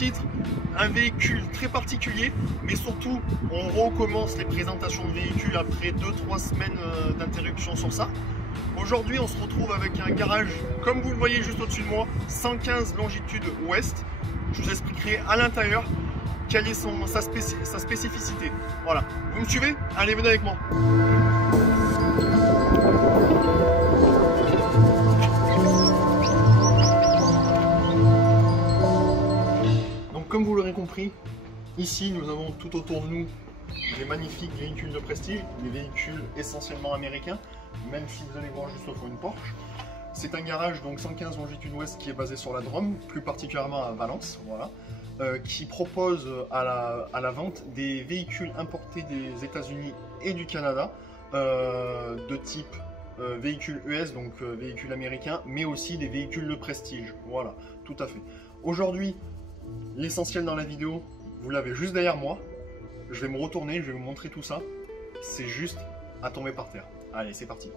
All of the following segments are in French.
titre, un véhicule très particulier, mais surtout on recommence les présentations de véhicules après 2-3 semaines d'interruption sur ça. Aujourd'hui on se retrouve avec un garage, comme vous le voyez juste au-dessus de moi, 115 longitude ouest. Je vous expliquerai à l'intérieur quelle est sa spécificité. Voilà, vous me suivez? Allez, venez avec moi. Donc comme vous l'aurez compris, ici nous avons tout autour de nous des magnifiques véhicules de prestige, des véhicules essentiellement américains, même si vous allez voir juste au fond une Porsche. C'est un garage donc 115 longitude ouest qui est basé sur la Drôme, plus particulièrement à Valence, voilà, qui propose à la vente des véhicules importés des États-Unis et du Canada, de type véhicule ES, donc véhicule américain, mais aussi des véhicules de prestige, voilà, tout à fait. Aujourd'hui, l'essentiel dans la vidéo, vous l'avez juste derrière moi. Je vais me retourner, je vais vous montrer tout ça. C'est juste à tomber par terre. Allez, c'est parti.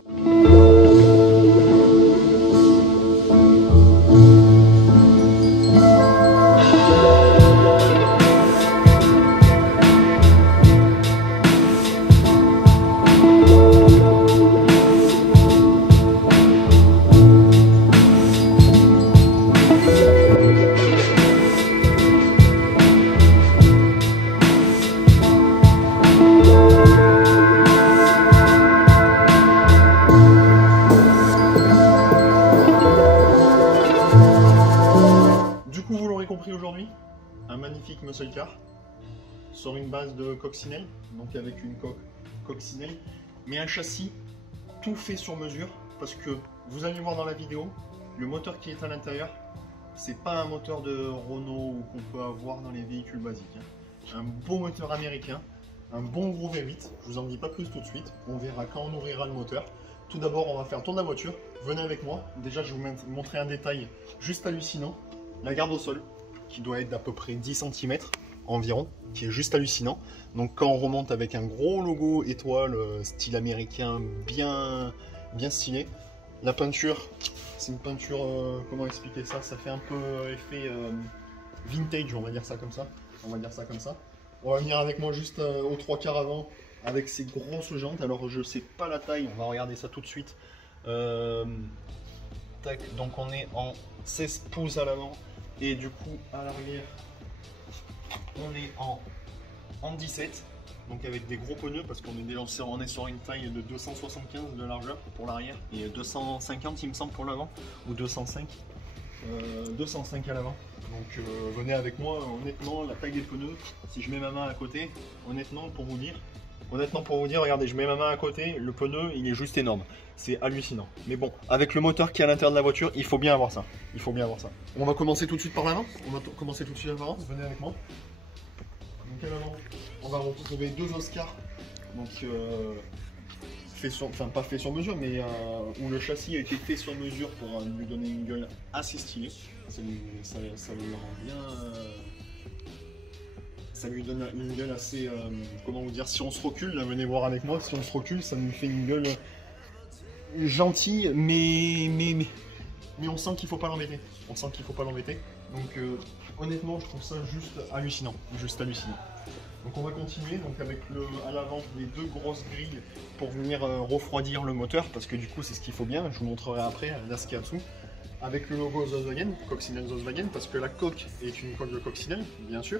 Aujourd'hui, un magnifique muscle car sur une base de coccinelle, donc avec une coque coccinelle, mais un châssis tout fait sur mesure, parce que vous allez voir dans la vidéo, le moteur qui est à l'intérieur, c'est pas un moteur de Renault qu'on peut avoir dans les véhicules basiques. Un beau moteur américain, un bon gros V8, je vous en dis pas plus tout de suite, on verra quand on ouvrira le moteur. Tout d'abord, on va faire tourner la voiture, venez avec moi. Déjà, je vais vous montrer un détail juste hallucinant, la garde au sol, qui doit être d'à peu près 10 cm environ, qui est juste hallucinant. Donc quand on remonte avec un gros logo étoile style américain bien stylé. La peinture, c'est une peinture, comment expliquer ça? Ça fait un peu effet vintage, on va dire ça comme ça. On va venir avec moi juste aux 3/4 avant avec ces grosses jantes. Alors je sais pas la taille, on va regarder ça tout de suite. Tac, donc on est en 16 pouces à l'avant. Et du coup, à l'arrière, on est en 17, donc avec des gros pneus, parce qu'on est sur une taille de 275 de largeur pour l'arrière, et 250 il me semble pour l'avant, ou 205, 205 à l'avant. Donc venez avec moi, honnêtement, la taille des pneus, si je mets ma main à côté, honnêtement pour vous dire, regardez, je mets ma main à côté, le pneu il est juste énorme, c'est hallucinant. Mais bon, avec le moteur qui est à l'intérieur de la voiture, il faut bien avoir ça. On va commencer tout de suite par l'avant. Venez avec moi. Donc à l'avant, on va retrouver deux Oscars, donc pas fait sur mesure, mais où le châssis a été fait sur mesure pour lui donner une gueule assez stylée. Ça lui rend bien. Ça lui donne une gueule assez, comment vous dire, si on se recule, là venez voir avec moi, si on se recule, ça nous fait une gueule gentille, mais on sent qu'il faut pas l'embêter. Donc honnêtement, je trouve ça juste hallucinant, Donc on va continuer donc avec à l'avant les deux grosses grilles pour venir refroidir le moteur, parce que du coup c'est ce qu'il faut bien, je vous montrerai après là ce qu'il y a dessous. Avec le logo Volkswagen, coccinelle Volkswagen, parce que la coque est une coque de coccinelle, bien sûr.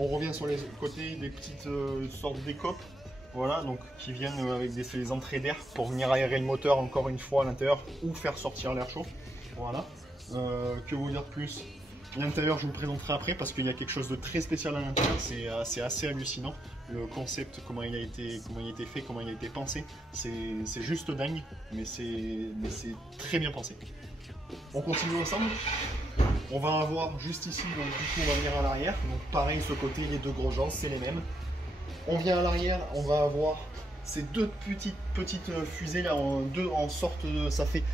On revient sur les côtés des petites sortes d'écopes, voilà, donc qui viennent avec des entrées d'air pour venir aérer le moteur encore une fois à l'intérieur ou faire sortir l'air chaud. Voilà. Que vous dire de plus? L'intérieur, je vous le présenterai après parce qu'il y a quelque chose de très spécial à l'intérieur. C'est assez hallucinant. Le concept, comment il a été fait, comment il a été pensé, c'est juste dingue, mais c'est très bien pensé. On continue ensemble. On va avoir juste ici, donc du coup on va venir à l'arrière, donc pareil ce côté, les deux gros jantes, c'est les mêmes. On vient à l'arrière, on va avoir ces deux petites fusées là, en sorte de, ça fait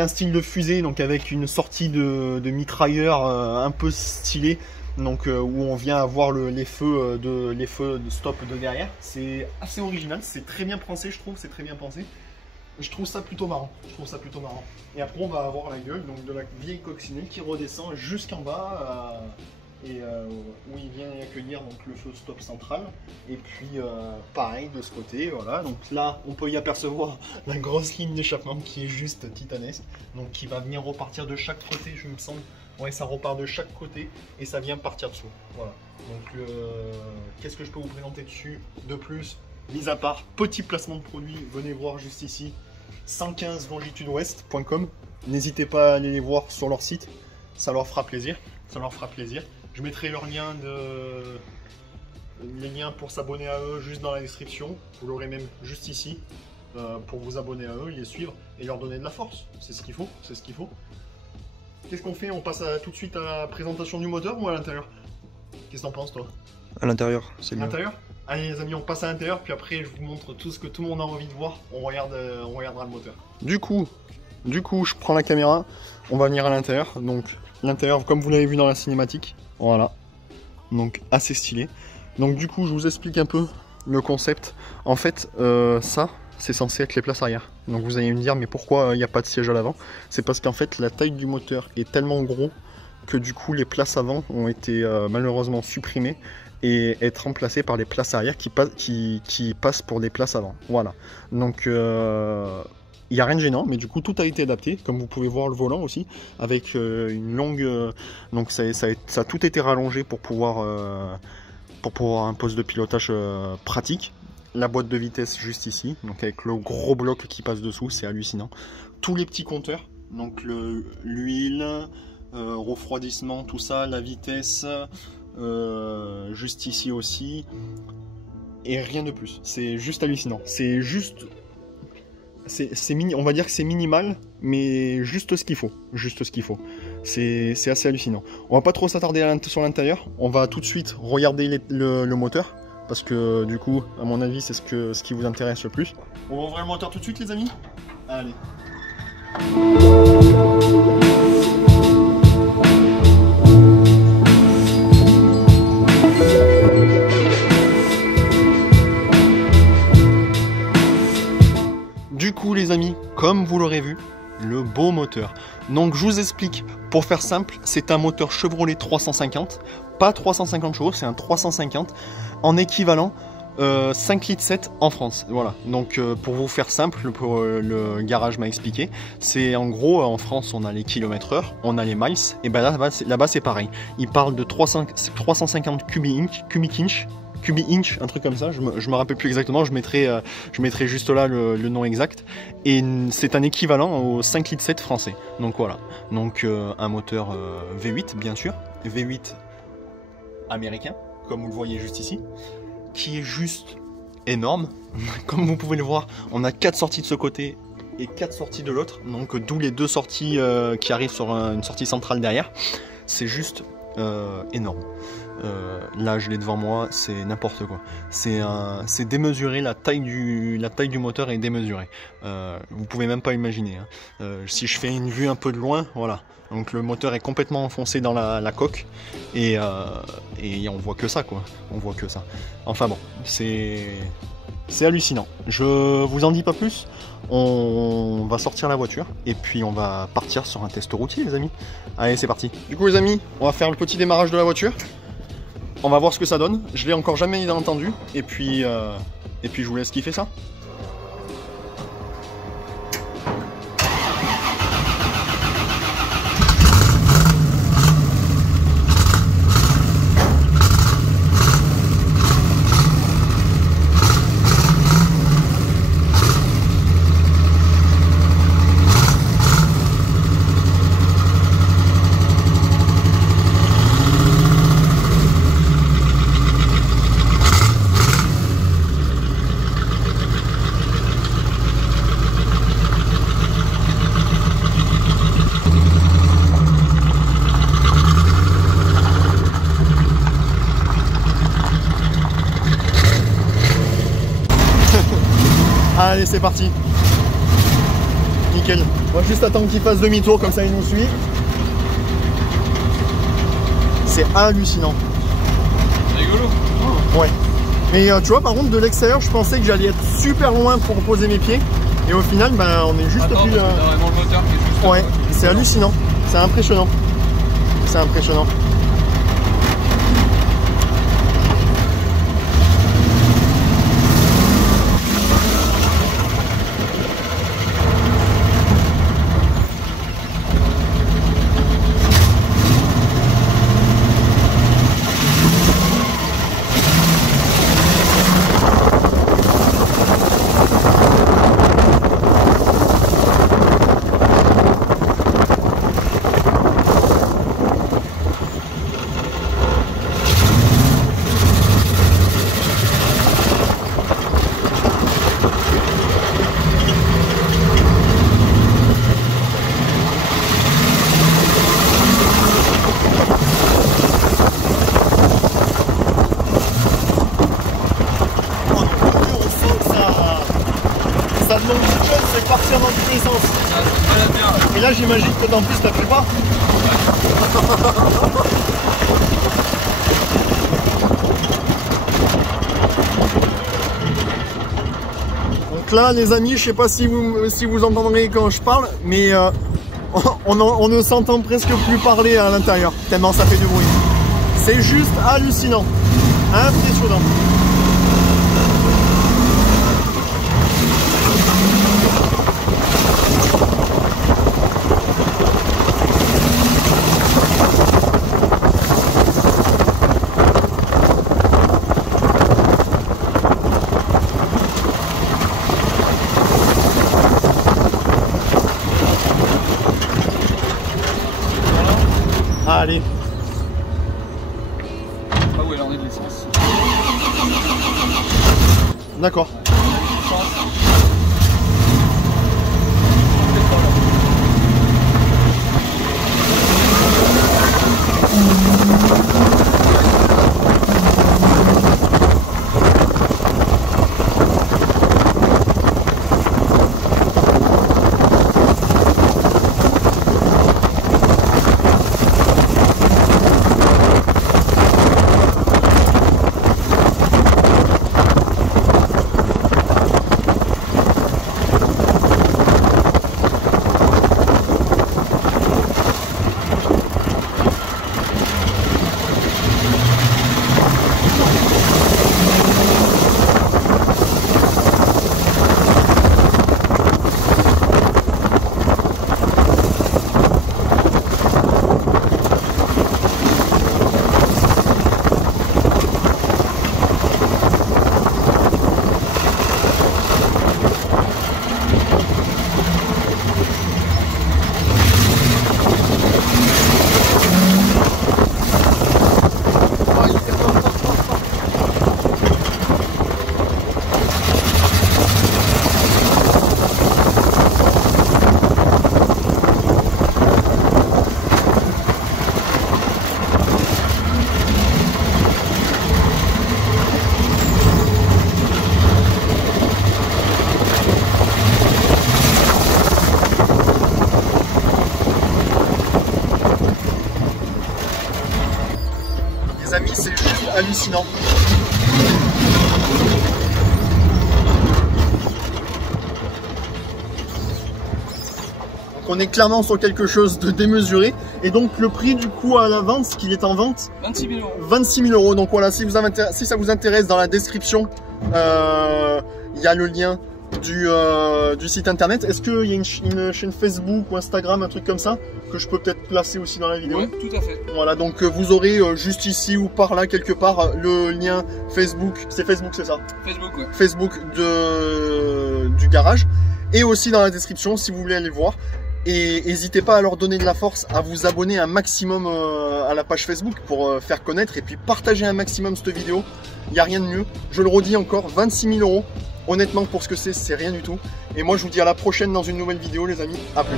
un style de fusée, donc avec une sortie de mitrailleur un peu stylé, donc où on vient avoir les feux de stop de derrière. C'est assez original, c'est très bien pensé, je trouve, Je trouve ça plutôt marrant. Et après on va avoir la gueule donc de la vieille coccinelle qui redescend jusqu'en bas et où il vient accueillir donc le feu stop central. Et puis pareil de ce côté, voilà. Donc là, on peut y apercevoir la grosse ligne d'échappement qui est juste titanesque, donc qui va venir repartir de chaque côté, je me semble. Ouais, ça repart de chaque côté et ça vient partir dessous. Voilà. Donc qu'est-ce que je peux vous présenter dessus de plus, mis à part petit placement de produit, venez voir juste ici, 115 longitude-ouest.com. N'hésitez pas à aller les voir sur leur site, ça leur fera plaisir. Ça leur fera plaisir. Je mettrai les liens pour s'abonner à eux juste dans la description. Vous l'aurez même juste ici pour vous abonner à eux, les suivre et leur donner de la force. C'est ce qu'il faut, c'est ce qu'il faut. Qu'est-ce qu'on fait? On passe tout de suite à la présentation du moteur ou à l'intérieur? Qu'est-ce que t'en penses toi? À l'intérieur, c'est bien. À l'intérieur? Allez les amis, on passe à l'intérieur, puis après je vous montre tout ce que tout le monde a envie de voir. On regardera le moteur. Du coup, je prends la caméra, on va venir à l'intérieur. Donc l'intérieur, comme vous l'avez vu dans la cinématique, voilà. Donc assez stylé. Donc du coup, je vous explique un peu le concept. En fait, ça, c'est censé être les places arrière. Donc vous allez me dire, mais pourquoi il n'y a pas de siège à l'avant? C'est parce qu'en fait, la taille du moteur est tellement gros que du coup, les places avant ont été malheureusement supprimées et être remplacées par les places arrière qui passent pour des places avant. Voilà. Donc il n'y a rien de gênant, mais du coup tout a été adapté, comme vous pouvez voir le volant aussi, avec une longue... donc ça a tout été rallongé pour pouvoir un poste de pilotage pratique. La boîte de vitesse juste ici, donc avec le gros bloc qui passe dessous, c'est hallucinant. Tous les petits compteurs, donc l'huile, refroidissement, tout ça, la vitesse, juste ici aussi, et rien de plus. C'est juste hallucinant. C'est juste... on va dire que c'est minimal, mais juste ce qu'il faut. Juste ce qu'il faut. C'est assez hallucinant. On va pas trop s'attarder sur l'intérieur. On va tout de suite regarder le moteur. Parce que du coup, à mon avis, c'est ce qui vous intéresse le plus. On va ouvrir le moteur tout de suite, les amis. Allez. Du coup, les amis, comme vous l'aurez vu, le beau moteur. Donc, je vous explique. Pour faire simple, c'est un moteur Chevrolet 350. Pas 350 chevaux, c'est un 350 en équivalent 5 litres 7 en France. Voilà, donc pour vous faire simple, le garage m'a expliqué, c'est en gros en France on a les km/h, on a les miles, et ben là-bas c'est pareil. Il parle de 350 cubic inch, un truc comme ça, je me rappelle plus exactement, je mettrai juste là le nom exact, et c'est un équivalent au 5 litres 7 français. Donc voilà, donc un moteur V8 bien sûr, V8 américain, comme vous le voyez juste ici, qui est juste énorme. Comme vous pouvez le voir, on a 4 sorties de ce côté et 4 sorties de l'autre, donc d'où les 2 sorties qui arrivent sur une sortie centrale derrière. C'est juste énorme. Là je l'ai devant moi, c'est n'importe quoi. C'est démesuré, la taille du moteur est démesurée. Vous pouvez même pas imaginer. Hein. Si je fais une vue un peu de loin, voilà. Donc le moteur est complètement enfoncé dans la coque et on voit que ça quoi. On voit que ça. Enfin bon, c'est hallucinant. Je vous en dis pas plus. On va sortir la voiture et puis on va partir sur un test routier les amis. Allez c'est parti. Du coup les amis, on va faire le petit démarrage de la voiture. On va voir ce que ça donne. Je l'ai encore jamais entendu et puis je vous laisse kiffer ça. Allez c'est parti. Nickel. On va juste attendre qu'il fasse demi-tour, comme ça il nous suit. C'est hallucinant. C'est rigolo. Ouais. Mais tu vois par contre de l'extérieur je pensais que j'allais être super loin pour poser mes pieds. Et au final on est juste plus... vraiment le moteur qui est juste ouais, c'est hallucinant. C'est impressionnant. C'est impressionnant. c'est partir dans tous les sens. Ça se balade bien. Et là, j'imagine que en plus, t'as plus pas. Donc là, les amis, je sais pas si vous entendrez quand je parle, mais on ne s'entend presque plus parler à l'intérieur, tellement ça fait du bruit. C'est juste hallucinant, impressionnant. Allez. Ah oui, alors on est de l'essence. D'accord. Amis, c'est juste hallucinant. Donc on est clairement sur quelque chose de démesuré. Et donc le prix du coup à la vente, ce qu'il est en vente, 26 000 euros. 26 000 euros. Donc voilà, si ça vous intéresse, dans la description, il y a le lien du site internet. Est-ce qu'il y a une chaîne Facebook ou Instagram, un truc comme ça, que je peux peut-être placer aussi dans la vidéo? Oui, tout à fait. Voilà, donc vous aurez juste ici ou par là quelque part le lien Facebook. C'est Facebook, c'est ça? Facebook, ouais. Facebook du garage. Et aussi dans la description si vous voulez aller voir. Et n'hésitez pas à leur donner de la force, à vous abonner un maximum à la page Facebook pour faire connaître et puis partager un maximum cette vidéo. Il n'y a rien de mieux. Je le redis encore, 26 000 euros. Honnêtement, pour ce que c'est rien du tout. Et moi, je vous dis à la prochaine dans une nouvelle vidéo, les amis. À plus.